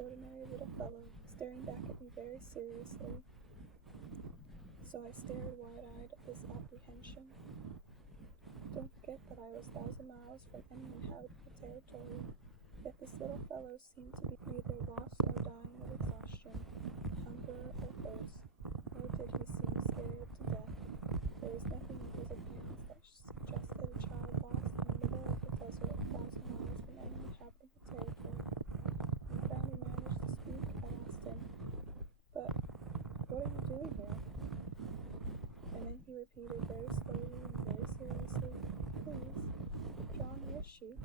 extraordinary little fellow, staring back at me very seriously. So I stared wide-eyed at this apprehension. Don't forget that I was 1,000 miles from any inhabitable territory, yet this little fellow seemed to be neither lost nor dying of exhaustion, hunger, or thirst, nor did he seem scared to death. There was nothing in his appearance that suggested a child lost in the middle of the desert 1,000 miles from any inhabitable territory. When he finally managed to speak, I asked him, "But what are you doing here?" And then he repeated very slowly and very seriously, "Please, draw me a sheep."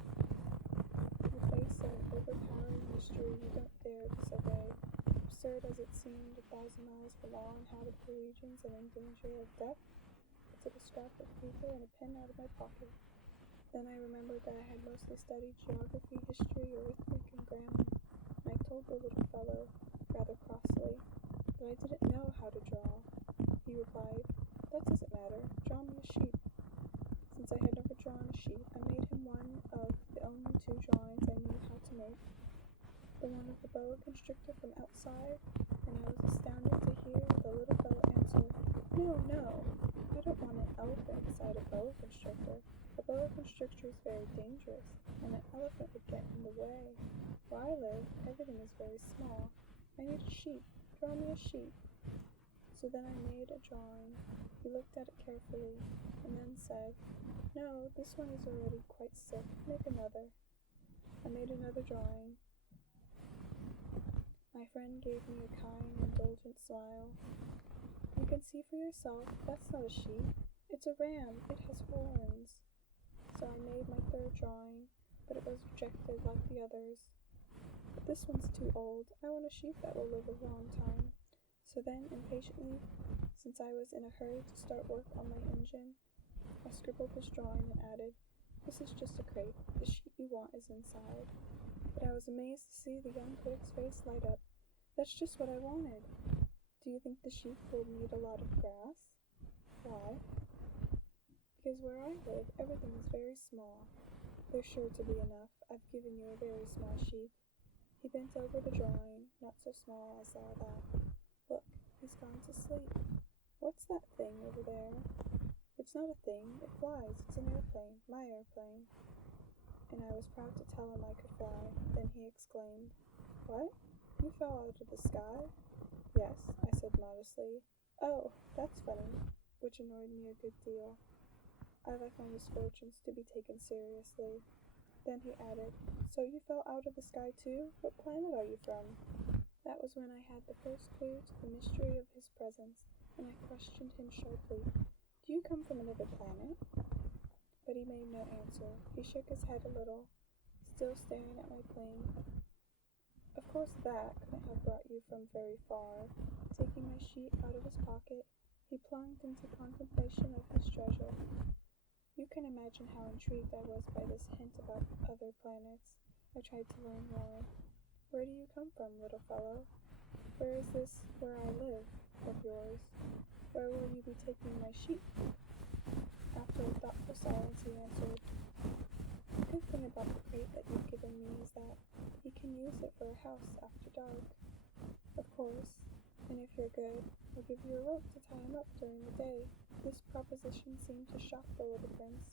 In the face of an overpowering mystery you don't dare disobey, absurd as it seemed, 1,000 miles from all inhabitable regions and in danger of death, I took a scrap of paper and a pen out of my pocket. Then I remembered that I had mostly studied geography, history, arithmetic, and grammar, and I told the little fellow, rather crossly, that I didn't know how to draw. He replied, "That doesn't matter, draw me a sheep." Since I had never drawn a sheep, I made him one of the only 2 drawings I knew how to make. The one of the boa constrictor from outside, and I was astounded to hear the little fellow answer, No, I don't want an elephant inside a boa constrictor. A boa constrictor is very dangerous, and an elephant would get in the way. Where I live, everything is very small. I need a sheep. Draw me a sheep." So then I made a drawing. He looked at it carefully, and then said, "No, this one is already quite sick. Make another." I made another drawing. My friend gave me a kind, indulgent smile. "You can see for yourself, that's not a sheep. It's a ram. It has horns." So I made my 3rd drawing, but it was rejected like the others. "But this one's too old. I want a sheep that will live a long time." So then, impatiently, since I was in a hurry to start work on my engine, I scribbled this drawing and added, "This is just a crate. The sheep you want is inside." But I was amazed to see the young critic's face light up. "That's just what I wanted." "Do you think the sheep will need a lot of grass?" "Why?" "Because where I live, everything is very small." "There's sure to be enough. I've given you a very small sheep." He bent over the drawing, not so small as all that. "Look, he's gone to sleep. What's that thing over there?" "It's not a thing. It flies. It's an airplane. My airplane." And I was proud to tell him I could fly. Then he exclaimed, "What? You fell out of the sky?" "Yes," I said modestly. "Oh, that's funny," which annoyed me a good deal. I like my misfortunes to be taken seriously. Then he added, "So you fell out of the sky too? What planet are you from?" That was when I had the first clue to the mystery of his presence, and I questioned him sharply, "Do you come from another planet?" But he made no answer. He shook his head a little, still staring at my plane. Of course that couldn't have brought you from very far. Taking my sheet out of his pocket, he plunged into contemplation of his treasure. You can imagine how intrigued I was by this hint about other planets. I tried to learn more. "Where do you come from, little fellow? Where is this where I live of yours? Where will you be taking my sheep?" After a thoughtful silence, he answered, "The good thing about the crate that you've given me is that you can use it for a house after dark. Of course, and if you're good, I'll give you a rope to tie him up during the day." This proposition seemed to shock the little prince.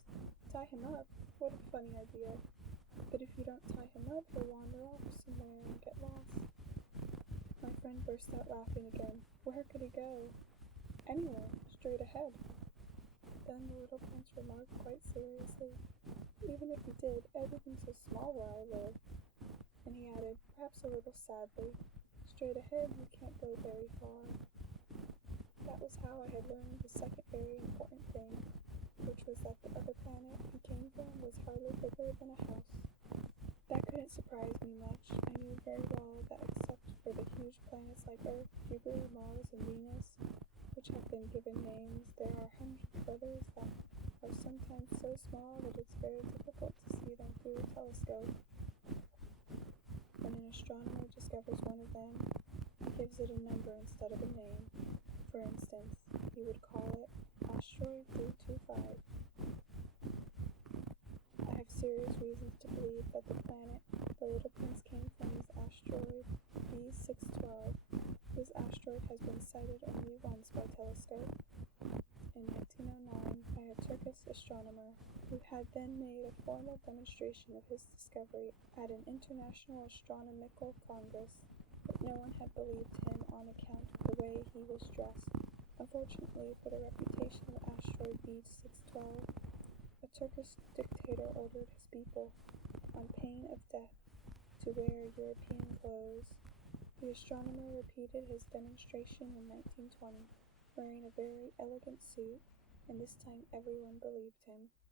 "Tie him up? What a funny idea. But if you don't tie him up, he'll wander off somewhere and get lost." My friend burst out laughing again. Where could he go? Anywhere, straight ahead. Then the little prince remarked quite seriously, "Even if he did, everything's so small where I live." And he added, perhaps a little sadly, "Straight ahead you can't go very far." That was how I had learned the second very important thing, which was that the other planet he came from was hardly bigger than a house. That couldn't surprise me much. I knew very well that except for the huge planets like Earth, Jupiter, Mars, and Venus, which have been given names, there are hundreds of others that are sometimes so small that it's very difficult to see them through a telescope. When an astronomer discovers one of them, he gives it a number instead of a name. For instance, he would call it Asteroid 325. I have serious reasons to believe that the planet the little prince came from is asteroid B612. This asteroid has been sighted only once by telescope. In 1909, by a Turkish astronomer who had then made a formal demonstration of his discovery at an international astronomical congress, but no one had believed him on account of the way he was dressed. Unfortunately for the reputation of asteroid B612, a Turkish dictator ordered his people, on pain of death, to wear European clothes. The astronomer repeated his demonstration in 1920, wearing a very elegant suit, and this time everyone believed him.